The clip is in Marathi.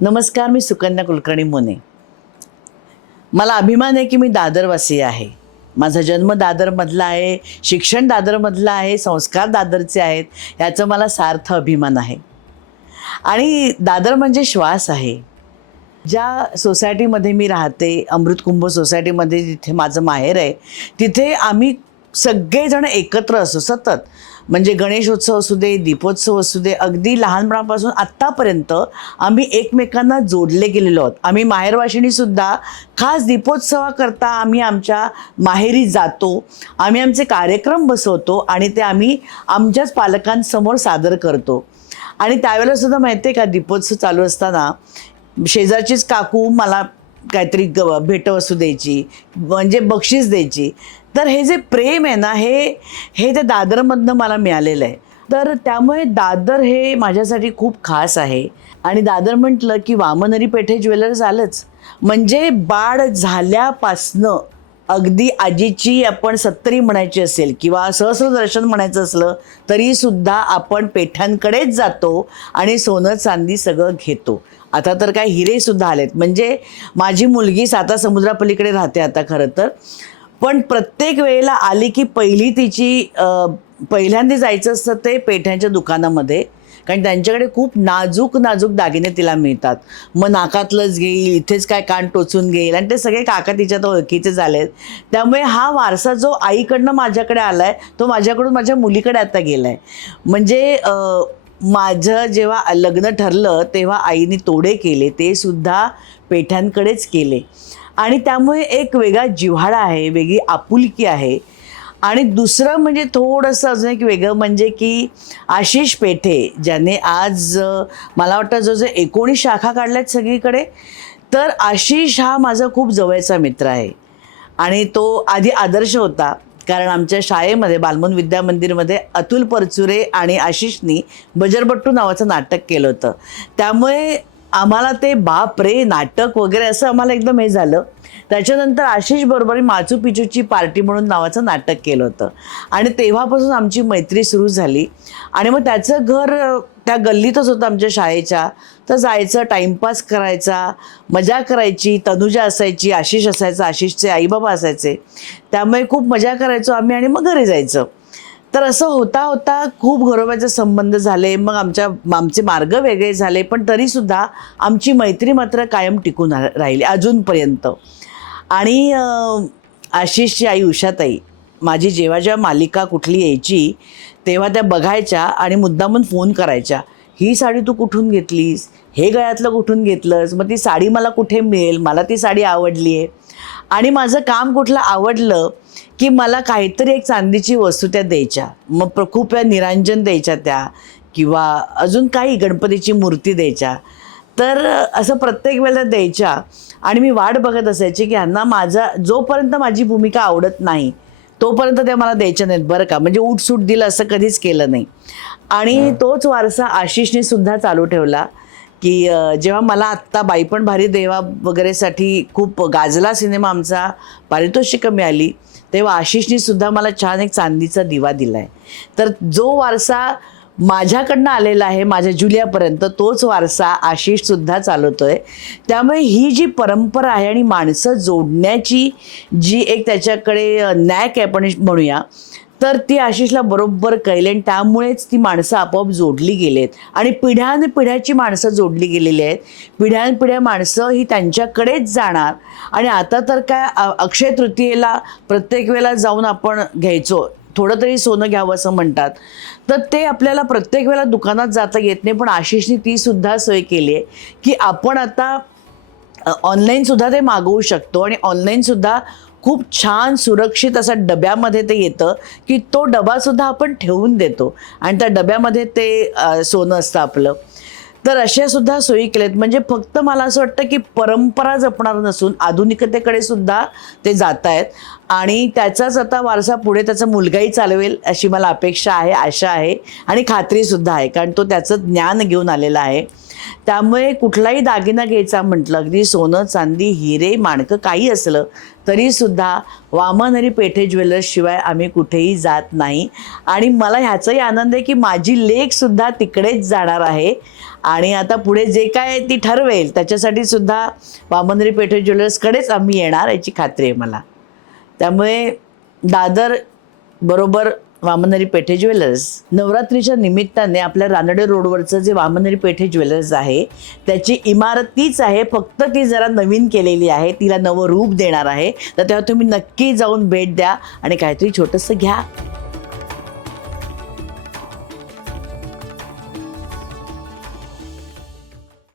नमस्कार मी सुकन्या कुलकर्णी मोने. मला अभिमान आहे की मी दादरवासी आहे. माझा जन्म दादरमधला आहे शिक्षण दादरमधलं आहे संस्कार दादरचे आहेत याचं मला सार्थ अभिमान आहे. आणि दादर म्हणजे श्वास आहे. ज्या सोसायटीमध्ये मी राहते अमृतकुंभ सोसायटीमध्ये जिथे माझं माहेर आहे तिथे आम्ही सगळेजण एकत्र असो सतत. म्हणजे गणेशोत्सव असू दे दीपोत्सव असू दे अगदी लहानपणापासून आत्तापर्यंत आम्ही एकमेकांना जोडले गेलेलो आहोत. आम्ही माहेरवाशिणीसुद्धा खास दीपोत्सवाकरता आम्ही आमच्या माहेरी जातो. आम्ही आमचे कार्यक्रम बसवतो आणि ते आम्ही आमच्याच पालकांसमोर सादर करतो. आणि त्यावेळेलासुद्धा माहिती आहे का दीपोत्सव चालू असताना शेजारचीच काकू मला काहीतरी ग भेटवस्तू द्यायची म्हणजे बक्षीस द्यायची. तर हे जे प्रेम आहे ना हे हे त्या दादरमधनं मला मिळालेलं आहे. तर त्यामुळे दादर हे माझ्यासाठी खूप खास आहे. आणि दादर म्हटलं की वामनरी पेठे ज्वेलर्स आलंच. म्हणजे बाळ झाल्यापासनं अगदी आजीची आपण सत्तरी म्हणायची असेल किंवा सहस्र दर्शन म्हणायचं असलं तरीसुद्धा आपण पेठांकडेच जातो आणि सोनं चांदी सगळं घेतो. आता तर काय हिरेसुद्धा आलेत. म्हणजे माझी मुलगी साता समुद्रापलीकडे राहते आता खरं तर. पण प्रत्येक वेळेला आली की पहिली तिची पहिल्यांदा जायचं असतं ते पेठ्यांच्या दुकानामध्ये. कारण त्यांच्याकडे खूप नाजूक नाजूक दागिने तिला मिळतात. मग नाकातलंच घेईल इथेच काय कान टोचून घेईल आणि ते सगळे काका तिच्या तर ओळखीचे झालेत. त्यामुळे हा वारसा जो आईकडनं माझ्याकडे आला आहे तो माझ्याकडून माझ्या मुलीकडे आता गेला आहे म्हणजे माझं जेव्हा लग्न ठरलं तेव्हा आईने तोडे केले ते सुद्धा पेठ्यांकडेच केले. आणि त्यामुळे एक वेगळा जिव्हाळा आहे वेगळी आपुलकी आहे. आणि दुसरं म्हणजे थोडंसं अजून एक वेगळं म्हणजे की आशिष पेठे ज्याने आज मला वाटतं जो जे एकोणीस शाखा काढल्यात सगळीकडे तर आशिष हा माझा खूप जवळचा मित्र आहे. आणि तो आधी आदर्श होता कारण आमच्या शाळेमध्ये बालमन विद्या मंदिरमध्ये अतुल परचुरे आणि आशिषनी बजरबट्टू नावाचं नाटक केलं होतं. त्यामुळे आम्हाला ते बाप रे नाटक वगैरे असं आम्हाला एकदम हे झालं. त्याच्यानंतर आशिष बरोबर माचू पिचूची पार्टी म्हणून नावाचं नाटक केलं होतं. आणि तेव्हापासून आमची मैत्री सुरू झाली. आणि मग त्याचं घर त्या गल्लीतच होतं आमच्या शाळेच्या. तर जायचं टाईमपास करायचा मजा करायची तनुजा असायची आशिष असायचा आशिषचे आईबाबा असायचे. त्यामुळे खूप मजा करायचो आम्ही आणि मग घरी जायचं. तर असं होता होता खूप घरोब्याचे संबंध झाले मग आमच्या आमचे मार्ग वेगळे झाले पण तरीसुद्धा आमची मैत्री मात्र कायम टिकून रा- राहिली अजूनपर्यंत. आणि आशिषची आई उषाताई माझी जेव्हा जेव्हा मालिका कुठली यायची तेव्हा त्या बघायच्या आणि मुद्दामून फोन करायच्या ही साडी तू कुठून घेतलीस? हे गळ्यातलं कुठून घेतलंस? मग ती साडी मला कुठे मिळेल? मला ती साडी आवडली आहे आणि माझं काम कुठलं आवडलं की मला काहीतरी एक चांदीची वस्तू त्या द्यायच्या. मग प्र- खूप वेळा निरांजन द्यायच्या त्या किंवा अजून काही गणपतीची मूर्ती द्यायच्या. तर असं प्रत्येक वेळेला द्यायच्या. आणि मी वाट बघत असायची की ह्यांना माझा जोपर्यंत माझी भूमिका आवडत नाही तोपर्यंत त्या मला द्यायच्या नाहीत. बरं का? म्हणजे उठसूट दिलं असं कधीच केलं नाही. आणि तोच वारसा आशिषने सुद्धा चालू ठेवला. की जेव्हा मला आत्ता बाई पण भारी देवा वगैरेसाठी खूप गाजला सिनेमा आमचा पारितोषिकं मिळाली तेव्हा आशिषनी सुद्धा मला छान एक चांदीचा दिवा दिला आहे तर जो वारसा माझ्याकडनं आलेला आहे माझ्या जुलियापर्यंत तोच वारसा आशिषसुद्धा चालवतो आहे त्यामुळे ही जी परंपरा आहे आणि माणसं जोडण्याची जी एक त्याच्याकडे नॅक आहे आपण म्हणूया तर ती आशिषला बरोबर कळली आणि त्यामुळेच ती माणसं आपोआप जोडली गेलेत आणि पिढ्यान पिढ्याची माणसं जोडली गेलेली आहेत. पिढ्यान पिढ्या माणसं ही त्यांच्याकडेच जाणार. आणि आता तर काय अक्षय तृतीयेला प्रत्येक वेळेला जाऊन आपण घ्यायचो. थोडं तरी सोनं घ्यावं असं म्हणतात. तर ते आपल्याला प्रत्येक वेळेला दुकानात जाता येत नाही. पण आशिषनी ती सुद्धा सोय केली आहे की आपण आता ऑनलाईन सुद्धा ते मागवू शकतो आणि ऑनलाईन सुद्धा खूप छान सुरक्षित असा डब्यामध्ये ते येतं की तो डबासुद्धा आपण ठेवून देतो. आणि त्या डब्यामध्ये ते सोनं असतं आपलं. तर अशा सुद्धा सोयी केल्यात. म्हणजे फक्त मला असं वाटतं की परंपरा जपणार नसून आधुनिकतेकडे सुद्धा ते जात आहेत आणि त्याचाच आता वारसा पुढे त्याचा मुलगाही चालवेल अशी मला अपेक्षा आहे आशा आहे आणि खात्रीसुद्धा आहे. कारण तो त्याचं ज्ञान घेऊन आलेला आहे. त्यामुळे कुठलाही दागिना घ्यायचा म्हटलं अगदी सोनं चांदी हिरे माणकं काही असलं तरीसुद्धा वामनहरी पेठे ज्वेलर्सशिवाय आम्ही कुठेही जात नाही. आणि मला ह्याचाही आनंद आहे की माझी लेखसुद्धा तिकडेच जाणार आहे. आणि आता पुढे जे काय ती ठरवेल त्याच्यासाठी सुद्धा वामनरी पेठे ज्वेलर्सकडेच आम्ही येणार याची खात्री आहे मला. त्यामुळे दादर बरोबर वामनरी पेठे ज्वेलर्स नवरात्रीच्या निमित्ताने आपल्या रानडे रोडवरचं जे वामनरी पेठे ज्वेलर्स आहे त्याची इमारत तीच आहे फक्त ती जरा नवीन केलेली आहे तिला नवं रूप देणार आहे तर तेव्हा तुम्ही नक्की जाऊन भेट द्या आणि काहीतरी छोटंसं घ्या.